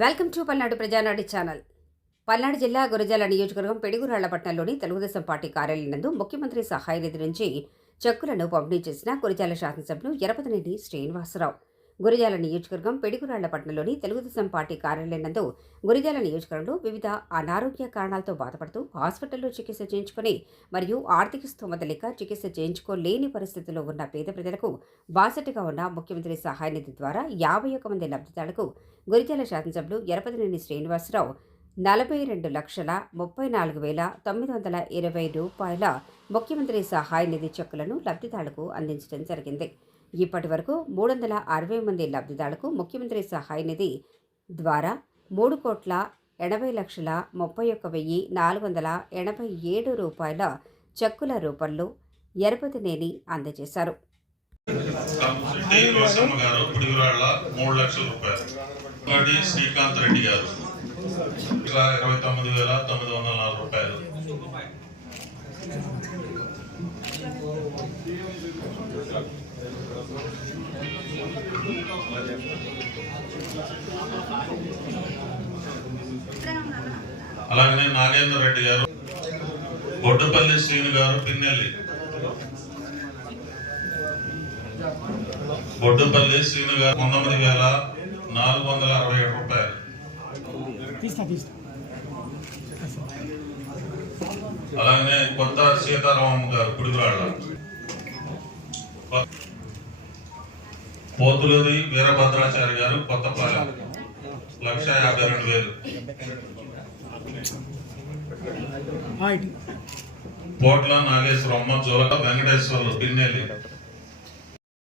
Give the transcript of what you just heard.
Welcome to Palnadu Prajanadu channel. Palnadu జిల్లా గురజాల నియోజకవర్గం పెడిగురాళ్ళపట్నంలోని Telugu Desam party కార్యాలయం ముఖ్యమంత్రి సహాయ నిధి నుంచి చెక్కులను పంపిణీ చేసిన గురజాల శాసనసభ్యులు ఎరపతినేని శ్రీనివాసరావు. గురిజాల నియోజకవర్గం పెడిగురాళ్ళపట్నంలోని తెలుగుదేశం పార్టీ కార్యాలయం నందు గురజాల నియోజకవర్గంలో వివిధ అనారోగ్య కారణాలతో బాధపడుతూ హాస్పిటల్లో చికిత్స చేయించుకుని మరియు ఆర్థిక స్తోమత లేక చికిత్స చేయించుకోలేని పరిస్థితుల్లో ఉన్న పేద ప్రజలకు బాసటగా ఉన్న ముఖ్యమంత్రి సహాయ నిధి ద్వారా యాభై ఒక్క మంది లబ్ధిదారులకు గురిజాల శాసనసభ్యులు ఎరపతినేని శ్రీనివాసరావు నలభై రెండు లక్షల ముప్పై నాలుగు వేల తొమ్మిది వందల ఇరవై రూపాయల ముఖ్యమంత్రి సహాయ నిధి చెక్కులను లబ్ధిదారులకు అందించడం జరిగింది. ఇప్పటి వరకు మూడు వందల అరవై మంది లబ్ధిదారులకు ముఖ్యమంత్రి సహాయ నిధి ద్వారా మూడు కోట్ల ఎనభై లక్షల ముప్పై ఒక్క వెయ్యి నాలుగు వందల ఎనభై ఏడు రూపాయల చెక్కుల రూపంలో ఎరపతినేని అందజేశారు. శ్రీకాంత్ రెడ్డి గారు ఇరవై తొమ్మిది వేల తొమ్మిది వందల నాలుగు రూపాయలు. అలాగనే నాగేంద్ర రెడ్డి గారు బొడ్డుపల్లి శ్రీను గారు పిన్నెల్లి. బొడ్డుపల్లి శ్రీను గారు పంతొమ్మిది వేల నాలుగు వందల అరవై ఏడు రూపాయలు. అలాగనే కొత్త సీతారామమ్మ గారు కుడిరాళ్ళ పోతులూరి వీరభద్రాచారి గారు కొత్తపాలెం. లక్ష యాభై రెండు వేలు. పోట్ల నాగేశ్వరమ్మ జోల వెంకటేశ్వర్లు పిన్నెల్లి